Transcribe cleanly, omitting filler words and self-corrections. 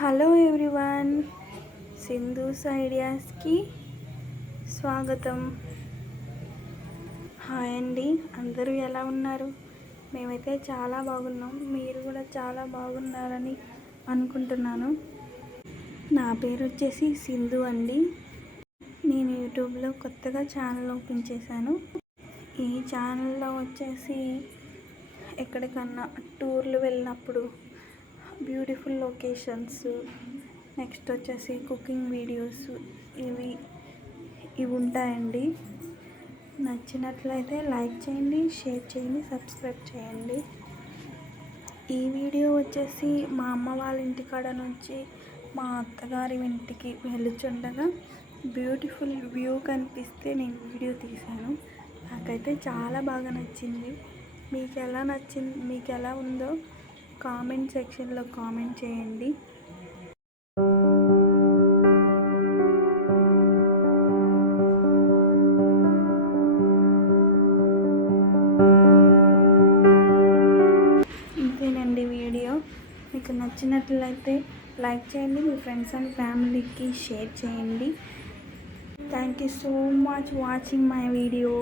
Hello everyone, Sindhu's ఐడియాస్కి స్వాగతం. Hi అండి, అందరూ ఎలా ఉన్నారు? మేమైతే చాలా బాగున్నాం. మీరు కూడా చాలా బాగున్నారని అనుకుంటున్నాను. నా పేరు వచ్చేసి సింధు అండి. నేను యూట్యూబ్లో కొత్తగా ఛానల్ ఓపెన్ చేశాను. ఈ ఛానల్లో వచ్చేసి ఎక్కడికన్నా టూర్లు వెళ్ళినప్పుడు బ్యూటిఫుల్ లొకేషన్స్, నెక్స్ట్ వచ్చేసి కుకింగ్ వీడియోస్ ఇవి ఉంటాయండి. నచ్చినట్లయితే లైక్ చేయండి, షేర్ చేయండి, సబ్స్క్రైబ్ చేయండి. ఈ వీడియో వచ్చేసి మా అమ్మ వాళ్ళ ఇంటికాడ నుంచి మా అత్తగారి ఇంటికి వెళ్తుండగా బ్యూటిఫుల్ వ్యూ కనిపిస్తే నేను వీడియో తీశాను. నాకైతే చాలా బాగా నచ్చింది. మీకు ఎలా ఉందో కామెంట్ సెక్షన్లో కామెంట్ చేయండి. ఇంతేనండి వీడియో. మీకు నచ్చినట్లయితే లైక్ చేయండి, మీ ఫ్రెండ్స్ అండ్ ఫ్యామిలీకి షేర్ చేయండి. Thank you so much watching my video.